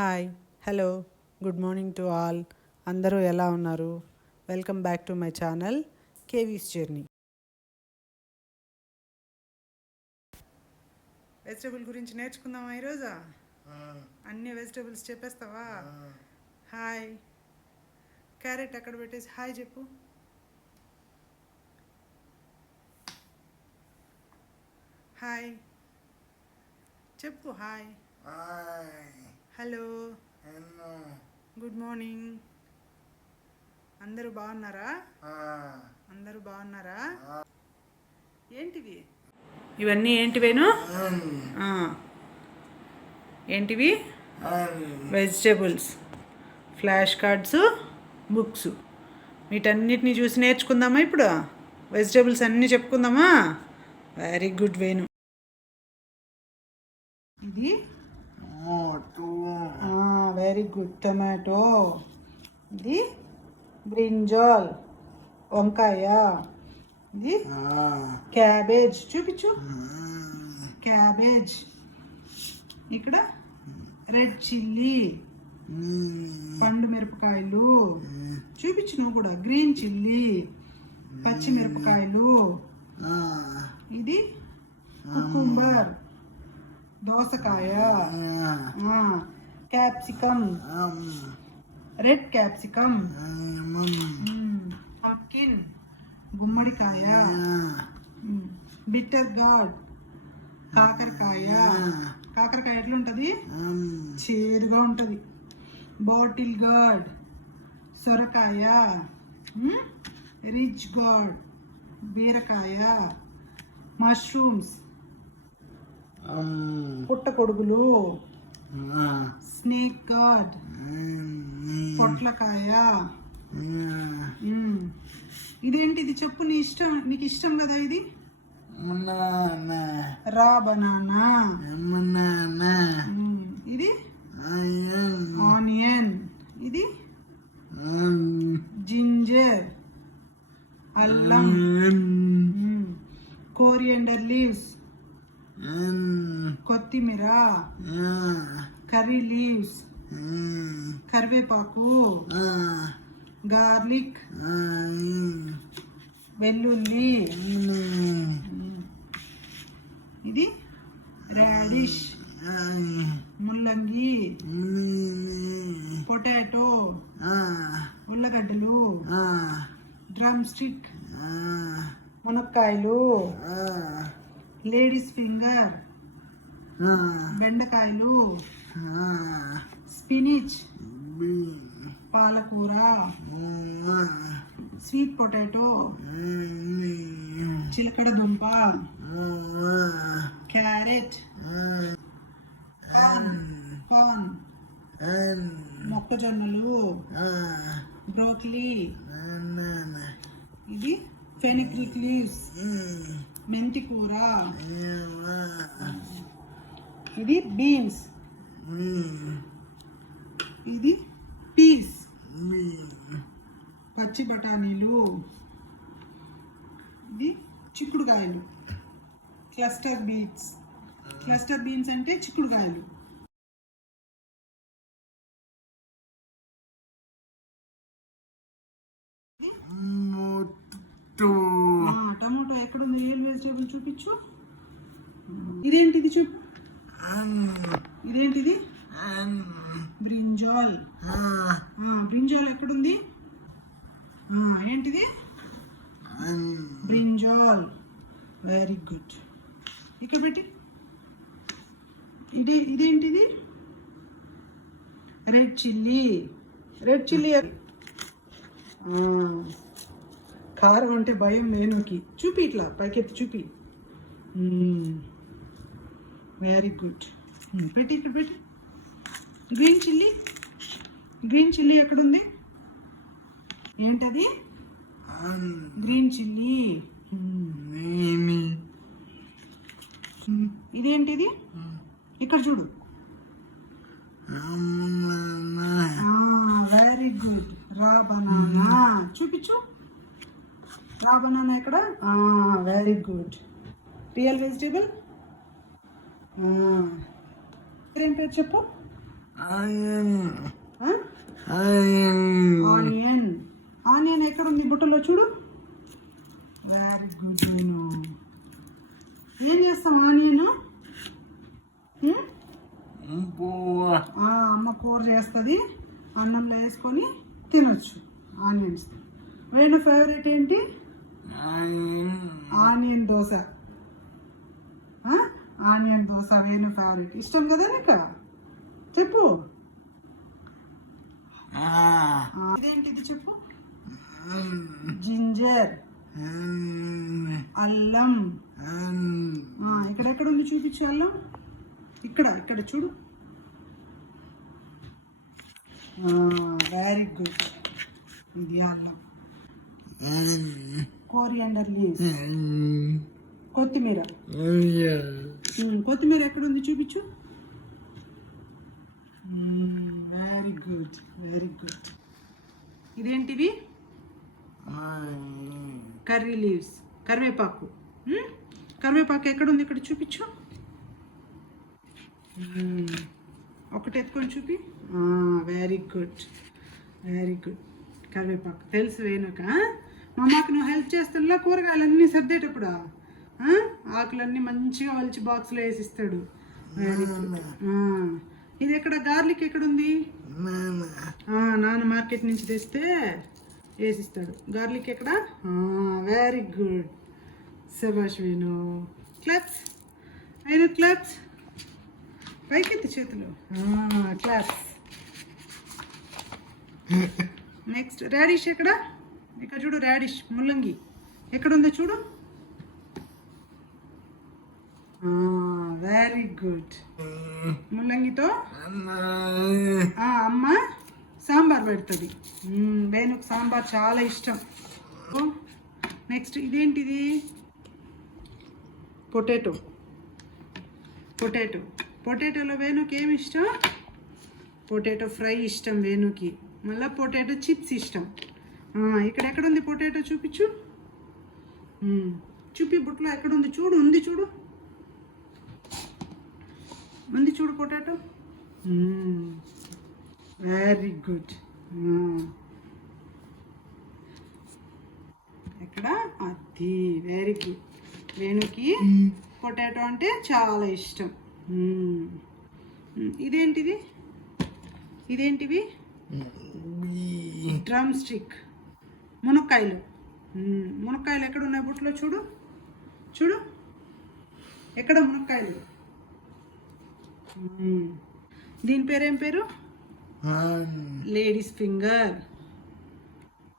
Hi hello good morning to all. అందరూ ఎలా ఉన్నారు? Welcome back to my channel KV's journey. Vegetable గురించి నేర్చుకుందామా ఈరోజు? అన్ని వెజిటబుల్స్ చెప్పేస్తావా? హాయ్. క్యారెట్ అక్కడ పెట్టేసి హాయ్ చెప్పు. హాయ్ చెప్పు. Hi, hello, good morning. అందరూ బాగున్నారా? అందరూ బాగున్నారా? ఏంటివి ఇవన్నీ? ఏంటివేను? ఏంటివి? Vegetables, flash cards, books. వీటన్నిటిని చూసి నేర్చుకుందామా ఇప్పుడు? వెజిటేబుల్స్ అన్నీ చెప్పుకుందామా? Very good Venu. ఇది వెరీ గుడ్ టొమాటో. ఇది బ్రింజాల్, వంకాయ. ఇది క్యాబేజ్. చూపించు. క్యాబేజ్. ఇక్కడ రెడ్ చిల్లీ, పండు మిరపకాయలు. చూపించు నువ్వు కూడా. గ్రీన్ చిల్లీ, పచ్చిమిరపకాయలు. ఇది కుకుంబర్, దోసకాయ, క్యాప్సికమ్, రెడ్ క్యాప్సికమ్, పంకిన్, గుమ్మడికాయ, బిట్టర్ గార్డ్, కాకరకాయ. కాకరకాయ ఎట్లుంటుంది? చేదుగా ఉంటుంది. బాటిల్ గార్డ్, సొరకాయ, రిచ్ గార్డ్, బీరకాయ, మష్రూమ్స్, పుట్టకొడుగులు, స్నేక్ గార్డ్, పొట్లకాయ. ఇదేంటిది చెప్పు. నీకు ఇష్టం కదా ఇది? రా బనానా. ఇది ఆనియన్. ఇది జింజర్, అల్లం, కోరియండర్ లీవ్స్, కొత్తిమీర, కర్రీ లీవ్స్, కరివేపాకు, గార్లిక్, వెల్లుల్లి. ఇది రాడిష్, ముల్లంగి, పొటాటో, ఉల్లగడ్డలు, డ్రమ్ స్టిక్, మునక్కాయలు, లేడీస్ ఫింగర్, బెండకాయలు, స్పినిచ్, పాలకూర, స్వీట్ పొటాటో, చిలకడ దుంప, క్యారెట్, కార్న్, మొక్కజొన్నలు, బ్రోకలీ. ఇది ఫెనిగ్రిక్ లీవ్స్, మెంతి కూర. ఇది బీన్స్. ఇది పీస్, పచ్చి బఠానీలు. ఇది చిక్కుడుకాయలు, క్లస్టర్ బీన్స్. క్లస్టర్ బీన్స్ అంటే చిక్కుడుకాయలు. టమాటో ఎక్కడుంది? ఏ వెజిటేబుల్ చూపించు. ఇదేంటిది చూపు. ఇదేంటిది? బ్రింజాల్. బ్రింజాల్ ఎక్కడుంది? ఏంటిది? బ్రింజాల్. Very good. ఇక్కడ పెట్టి. ఇదేంటిది? Red chilli. Red chilli. కారం అంటే భయం నేనుకి. చూపి, ఇట్లా పైకెత్తి చూపి. Very good. పెట్టి, ఇక్కడ పెట్టి. Green chilli. గ్రీన్ చిల్లీ ఎక్కడుంది? ఏంటది? Green chilli. ఇదేంటిది? ఇక్కడ చూడు. Very good. రా బనానా. చూపించు. రా బనానా ఎక్కడ? Very good. Real vegetable. ఏం పేరు చెప్పు. ఆనియన్. ఆనియన్ ఎక్కడ ఉంది బుట్టలో చూడు. Very good. నేను ఏం చేస్తాం ఆనియన్? అమ్మ కూర చేస్తుంది, అన్నంలో వేసుకొని తినొచ్చు ఆనియన్స్. వేణు ఫేవరెట్ ఏంటి? Onion dosa. Onion dosa Venu favourite. ఇష్టం కదా నీకు? చెప్పు. ఇదేంటిది చెప్పు. జింజర్, అల్లం. ఇక్కడెక్కడ ఉంది చూపించు అల్లం. ఇక్కడ చూడు. Very good. ఇది అల్లం. కోరియాండర్ లీవ్స్, కొత్తిమీర. కొత్తిమీర ఎక్కడ ఉంది చూపించు. Very good, very good. ఇదేంటివి? కర్రీ లీవ్స్, కరివేపాకు. కరివేపాకు ఎక్కడ ఉంది? ఇక్కడ చూపించు. ఒకటి ఎత్తుకొని చూపి. Very good, very good. కరివేపాకు తెలుసు వేణుక. మా అమ్మకి నువ్వు హెల్ప్ చేస్తున్నా కూరగాయలన్నీ సర్దేటప్పుడు ఆకులన్నీ మంచిగా వలిచి బాక్స్లో వేసిస్తాడు. Very good. ఇది ఎక్కడ? గార్లిక్ ఎక్కడుంది? నాన్న మార్కెట్ నుంచి తెస్తే వేసిస్తాడు. గార్లిక్ ఎక్కడ? Very good. శభాష్ వేణు. క్లాప్స్ అయినా క్లాప్స్. పైకెత్తి చేతులు. క్లాప్స్. నెక్స్ట్ రాడిష్ ఎక్కడ? ఇక్కడ చూడు. రాడిష్, ముల్లంగి ఎక్కడుందో చూడు. Very good. ముల్లంగితో అమ్మ సాంబార్ పెడుతుంది. వేణుకు సాంబార్ చాలా ఇష్టం. నెక్స్ట్ ఇదేంటిది? పొటాటో. పొటాటో. పొటాటోలో వేణుకి ఏమి ఇష్టం? పొటాటో ఫ్రై ఇష్టం వేణుకి. మళ్ళీ పొటాటో చిప్స్ ఇష్టం. ఇక్కడ ఎక్కడుంది పొటాటో చూపించు. చూపి బుట్టలో ఎక్కడుంది చూడు. ఉంది చూడు. ఉంది చూడు పొటాటో. Very good. ఎక్కడ? అది. Very good. వేణుకి పొటాటో అంటే చాలా ఇష్టం. ఇదేంటిది? ఇదేంటివి? Drumstick. మునక్కాయలు. మునక్కాయలు ఎక్కడ ఉన్నాయి బుట్టలో చూడు. చూడు ఎక్కడ మునక్కాయలు. దీని పేరేం పేరు? Ladies finger.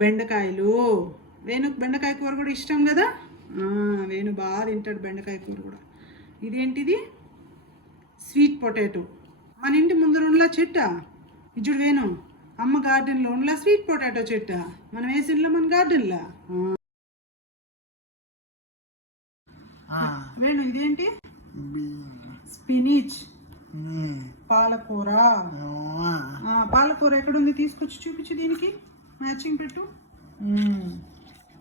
బెండకాయలు. వేణుకు బెండకాయ కూర కూడా ఇష్టం కదా. వేణు బాగా తింటాడు బెండకాయ కూర కూడా. ఇదేంటిది? Sweet potato. మన ఇంటి ముందర ఉండలా చెట్టా? ఇజుడు వేణు అమ్మ గార్డెన్లో ఉండలా స్వీట్ పొటాటో చెట్టా? మనం వేసిండ్లా మన గార్డెన్లా. వేణు ఇదేంటి? స్పినిచ్. పాలకూర. పాలకూర ఎక్కడుంది? తీసుకొచ్చి చూపించు. దీనికి మ్యాచింగ్ పెట్టు.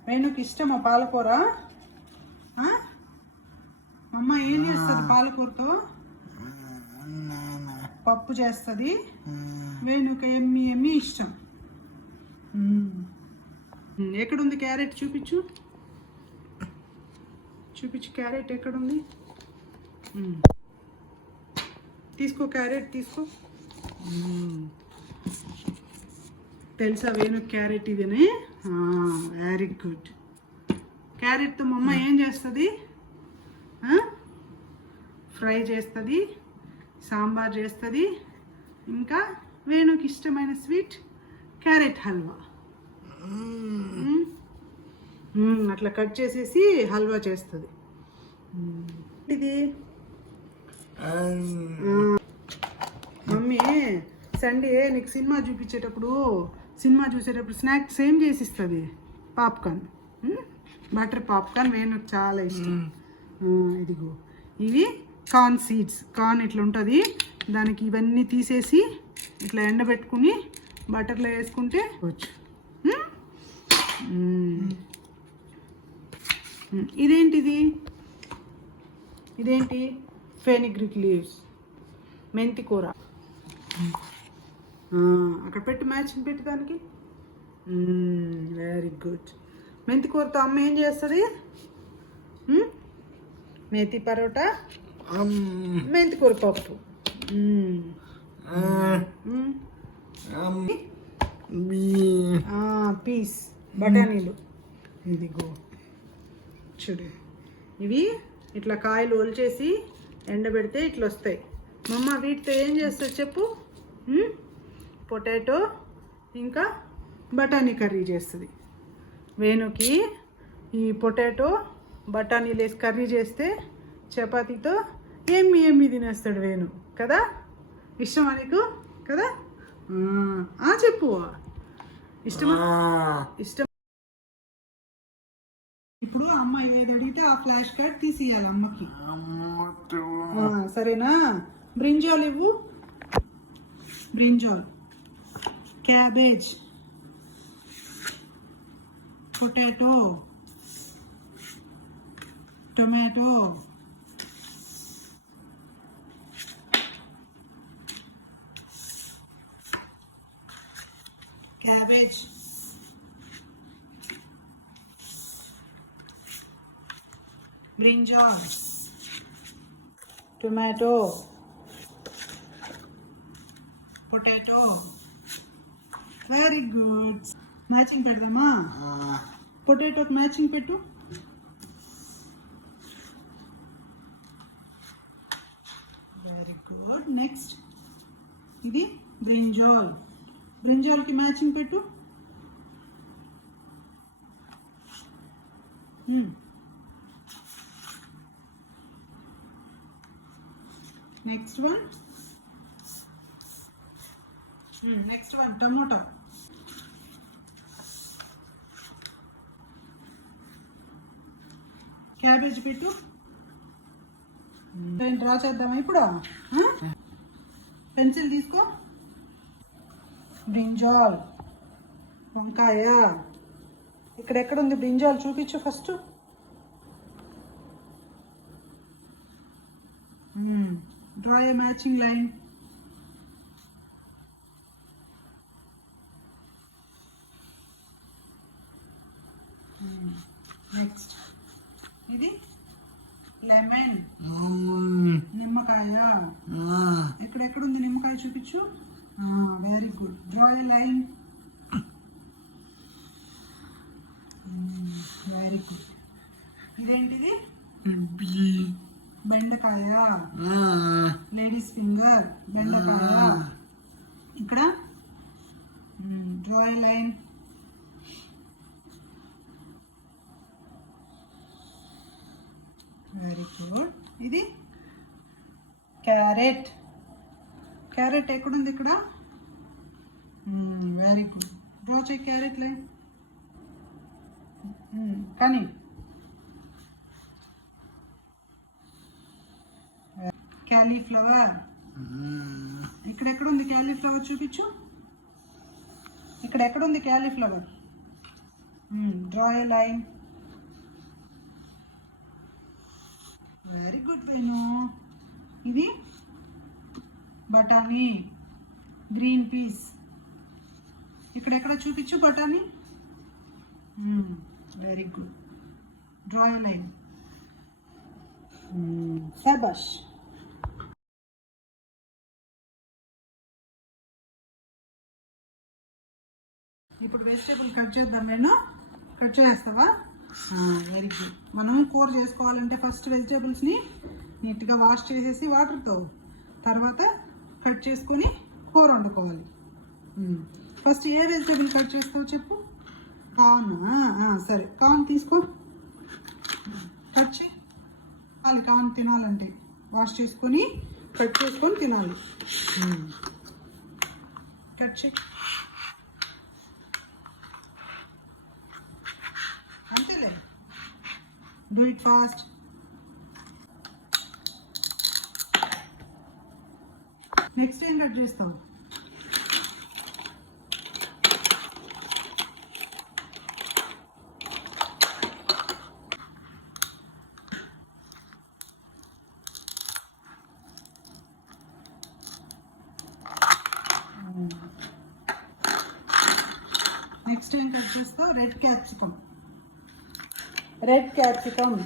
వేణుకి ఇష్టమా పాలకూర? అమ్మ ఏం చేస్తుంది పాలకూరతో? పప్పు చేస్తుంది. వేణుకి ఎమ్మి ఎమ్మి ఇష్టం. ఎక్కడుంది క్యారెట్? చూపించు. చూపించు క్యారెట్ ఎక్కడుంది. తీసుకో క్యారెట్ తీసుకో. తెలుసా వేణు క్యారెట్ ఇదని? Very good. క్యారెట్తో మా అమ్మ ఏం చేస్తుంది? ఫ్రై చేస్తుంది, సాంబార్ చేస్తుంది, ఇంకా వేణుకి ఇష్టమైన స్వీట్ క్యారెట్ హల్వా. అట్లా కట్ చేసేసి హల్వా చేస్తుంది. ఇది మమ్మీ సండే నీకు సినిమా చూసేటప్పుడు స్నాక్స్ ఏం చేసిస్తుంది? పాప్కార్న్. బటర్ పాప్కార్న్ వేణుకు చాలా ఇష్టం. ఇదిగో ఇవి కార్న్ సీడ్స్. కార్న్ ఇట్లా ఉంటుంది, దానికి ఇవన్నీ తీసేసి ఇట్లా ఎండబెట్టుకుని బటర్లో వేసుకుంటే వచ్చు. ఇదేంటిది? ఇదేంటి? ఫెనిగ్రిక్ లీవ్స్, మెంతి కూర. అక్కడ పెట్టి మ్యాచింగ్ పెట్టి దానికి. Very good. మెంతి కూరతో అమ్మ ఏం చేస్తుంది? మేతి పరోటా, మెంతి కూర పప్పు. పీస్ బఠానీలు. ఇదిగో చూడు, ఇవి ఇట్లా కాయలు ఒలిచేసి ఎండబెడితే ఇట్లా వస్తాయి. మమ్మ వీటితో ఏం చేస్తుంది చెప్పు? పొటాటో ఇంకా బఠానీ కర్రీ చేస్తుంది. వేణుకి ఈ పొటాటో బఠానీలు వేసి కర్రీ చేస్తే చపాతీతో ఏమి తినేస్తాడు వేణు కదా. ఇష్టమా నీకు కదా? చెప్పు, ఇష్టమా? ఇష్టం. ఇప్పుడు అమ్మ ఏది అడిగితే ఆ ఫ్లాష్ కార్డ్ తీసియాలి అమ్మకి. సరేనా? బ్రింజాల్ ఇవ్వు. Brinjal, cabbage, potato, tomato, cabbage, brinjal, tomato, potato. Very good. Matching పెడదామా? పొటాటోకి మ్యాచింగ్ పెట్టు. Very good. నెక్స్ట్ ఇది బ్రింజాల్. బ్రింజాల్కి మ్యాచింగ్ పెట్టు. Next one tomato. క్యాబేజ్ పెట్టు. డ్రా చేద్దామా ఇప్పుడు? పెన్సిల్ తీసుకో. బ్రింజాల్, వంకాయ. ఎక్కడ ఉంది బ్రింజాల్? చూపించు ఫస్ట్. డ్రా ఏ మ్యాచింగ్ లైన్. నెక్స్ట్ ఇది లెమన్, నిమ్మకాయ. ఎక్కడుంది నిమ్మకాయ? చూపించు. Very good. డ్రా ఏ లైన్. Very good. ఇదేంటిది? బెండకాయ, లేడీస్ ఫింగర్, బెండకాయ. ఇక్కడ డ్రా ఏ లైన్. Very good. ఇది క్యారెట్. క్యారెట్ ఎక్కడుంది? ఇక్కడ. Very good. డ్రా చేయి క్యారెట్ లైన్. కానీ క్యాలీఫ్లవర్. ఎక్కడుంది క్యాలీఫ్లవర్? చూపించు. ఎక్కడుంది క్యాలీఫ్లవర్? డ్రా ఏ లైన్. Very good Venu. ఇది బఠానీ, గ్రీన్ పీస్. ఎక్కడ చూపించు బఠానీ. Very good. డ్రా ఏ లైన్. శబాష్. ఇప్పుడు వెజిటేబుల్ కట్ చేద్దాం. నేను కట్ చేస్తావా? Very good. మనం కూర చేసుకోవాలంటే ఫస్ట్ వెజిటేబుల్స్ని నీట్గా వాష్ చేసేసి వాటర్తో, తర్వాత కట్ చేసుకొని కూర వండుకోవాలి. ఫస్ట్ ఏ వెజిటేబుల్ కట్ చేస్తావు చెప్పు? కార్న్. సరే, కార్న్ తీసుకో. కట్ చేయి. కార్న్ తినాలంటే వాష్ చేసుకొని కట్ చేసుకొని తినాలి. కట్ చేయి. అంతేలే. Do it fast. నెక్స్ట్ ఏం కట్ చేస్తావు? చేస్తావు? Red capsicum. Red capsicum.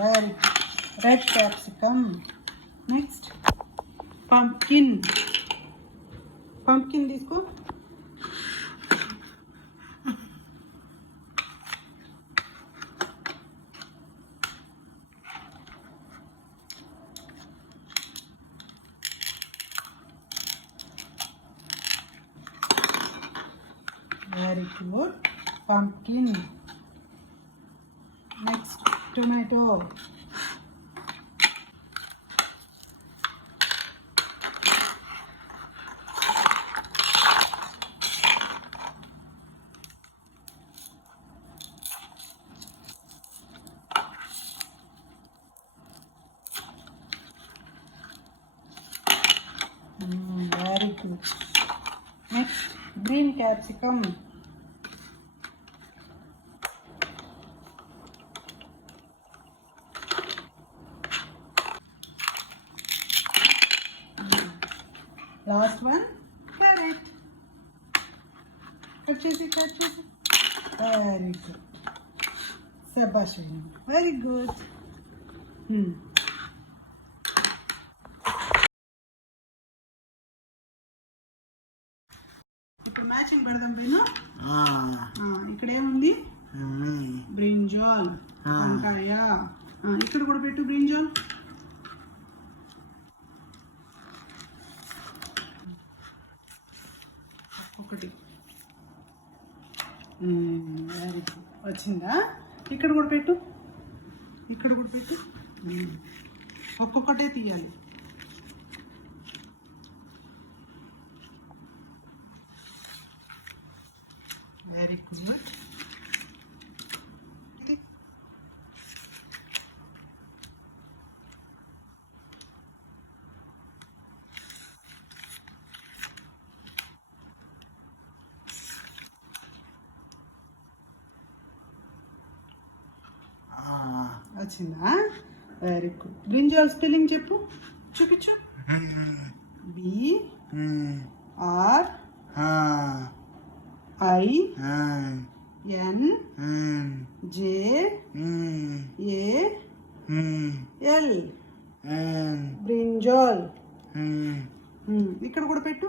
Very red capsicum. Next pumpkin. Pumpkin తీసుకో. Very good. Pumpkin. Next, tomato. Very good. Next, green capsicum. Last one, carrot. Cut chesi. Very good. Shabash. Very good. ఇప్పుడు matching పెడదాం పేను. ఇక్కడ ఏముంది? Brinjal, వంకాయ. ఇక్కడ కూడా పెట్టు బ్రింజాల్. ఒకటి. Very good. వచ్చిందా? ఇక్కడ కూడా పెట్టు. ఇక్కడ కూడా పెట్టు. ఒక్కొక్కటే తీయాలి. Very good. వచ్చిందా? Very good. బ్రింజాల్ స్పెల్లింగ్ చెప్పు, చూపించు. BRINJAL. బ్రింజాల్. ఇక్కడ కూడా పెట్టు.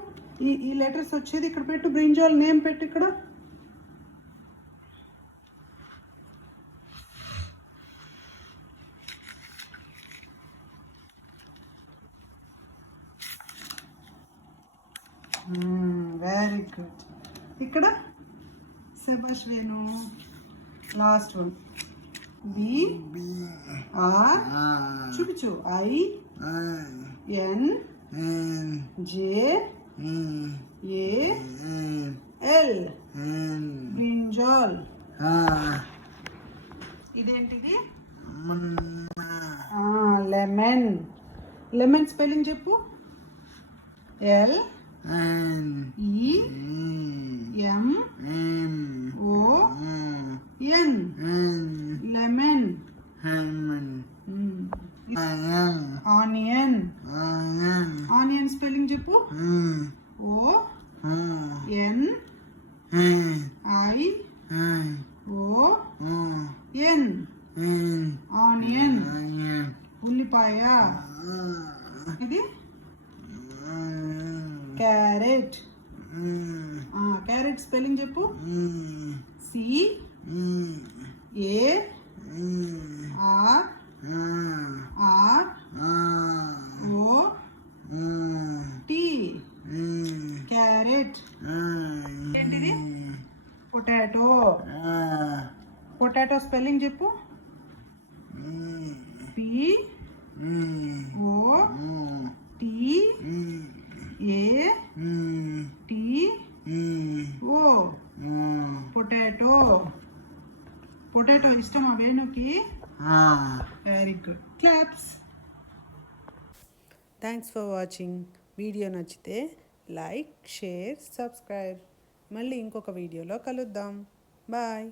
ఈ లెటర్స్ వచ్చేది ఇక్కడ పెట్టు. బ్రింజాల్ నేమ్ పెట్టు ఇక్కడ. Very good. ఇక్కడ శభాష్ వేణు. Last one. చూపించు. INJAL. బ్రింజాల్. ఇదేంటిది? లెమన్. లెమన్ స్పెల్లింగ్ చెప్పు. LEMON. Lemon. Onion. Onion spelling చెప్పు. ONION. ఆనియన్. ఉల్లిపాయ. ఇది క్యారెట్. క్యారెట్ స్పెల్లింగ్ చెప్పు. CARROT. క్యారెట్. ఏంటిది? పొటాటో. పొటాటో స్పెల్లింగ్ చెప్పు. POTATO. పొటాటో. పొటాటో ఇష్టమా వేణుకి? Very good. Claps. Thanks for watching. Video నచ్చితే లైక్, షేర్, సబ్స్క్రైబ్. మళ్ళీ ఇంకొక వీడియోలో కలుద్దాం. బాయ్.